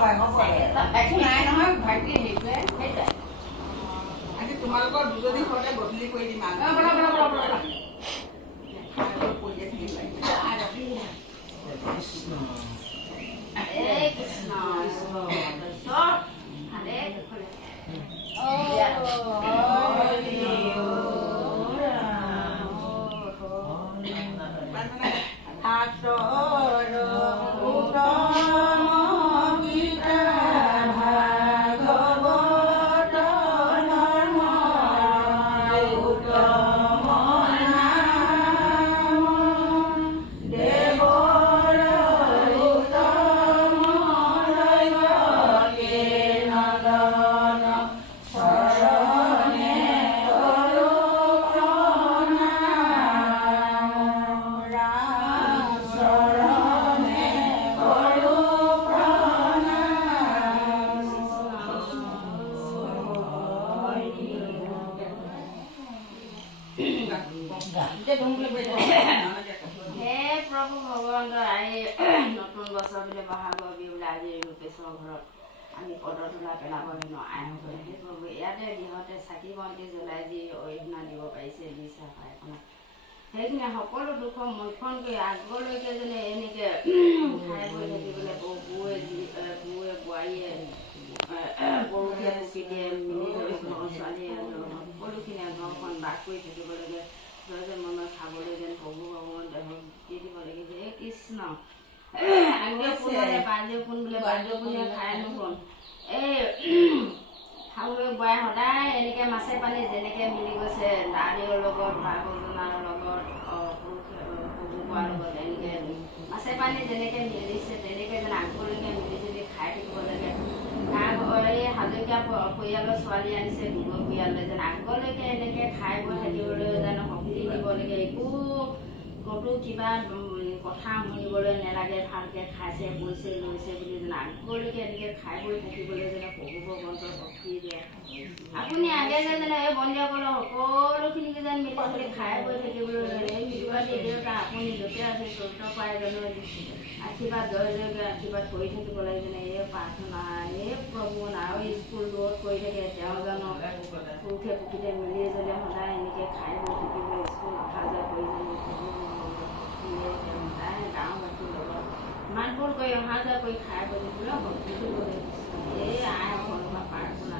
পায় একো নাই নহয় ভাইটি সেইটোৱে সেইটোৱে। আজি তোমালোকৰ দুজনী ঘৰতে বদলি কৰি দিম থাকিব লাগিব। হৰে কৃষ্ণ হে প্ৰভু ভগৱন্ত আই নতুন বছৰ বোলে বহাগৰ বিহু আজি ৰূপেশ্বৰ ঘৰত আমি পদতোলা পেলাব হেনো আইসকলে হে প্ৰভু ইয়াতে গৃহতে চাকি বন্তি জ্বলাই যি অৰিহণা দিব পাৰিছে বিশ্বাস এখনত সেইখিনি সকলো দুখৰ মৈখন কৰি আগলৈকে যেনে এনেকৈ খাই বৈ থাকিবলৈ বৌৱে যি বৌৱে বোৱাৰীয়ে গৰুকে পুকিতে মিলি জুলি ঘৰৰ ছোৱালীয়ে সকলোখিনিয়ে ঘৰখন বাস কৰি থাকিবলৈকে জয় জয় মনত খাবলৈ যেন প্ৰভু ভগৱান দেহক দি দিব লাগে হে কৃষ্ণ আগে কোনে বাজে কোন বোলে বাজে কোনে খাই নোকোন এই শাহুৱে বোৱাই সদায় এনেকৈ মাছে পানী যেনেকৈ মিলি গৈছে দালিৰ লগত ভাত ভজনাৰ লগত বোৱাৰ লগত এনেকৈ মাছে পানী যেনেকৈ মিলিছে তেনেকৈ যেন আগলৈকে মিলি জুলি খাই থাকিব লাগে। এই হাজৰিকা পৰিয়ালৰ ছোৱালী আনিছে দুগৰ পৰিয়াললৈ যেন আগলৈকে এনেকৈ খাই বৈ থাকিবলৈ যেন শক্তি দিব লাগে। একো ক'তো কিবা কথা শুনিবলৈ নালাগে ভালকৈ খাইছে বৈছে লৈছে বুলি যেন আগলৈকে এনেকৈ খাই বৈ থাকিবলৈ যেন প্ৰভু ভগৱন্তৰ শক্তি দিয়ে আপুনি আগে যে যেনে এই বন্ধুসকলৰ সকলোখিনিকে যেন মিলি জুলি খাই বৈ থাকিবলৈ লাগে এই মৃত্যুবাদী দেউতা আপুনি য'তে আছে চৰিত্ৰ পাই জানো আশীৰ্বাদ জয় জয়কে আশীৰ্বাদ কৰি থাকিব লাগে যেনে এই প্ৰাৰ্থনা এই প্ৰভু আৰু স্কুল দূৰত কৰি থাকে তেওঁ জানো পুৰুষে পুৰুষে মিলি জলে সদায় यहाँ त कोही खाएको कुरा ए आयो घरमा पाएको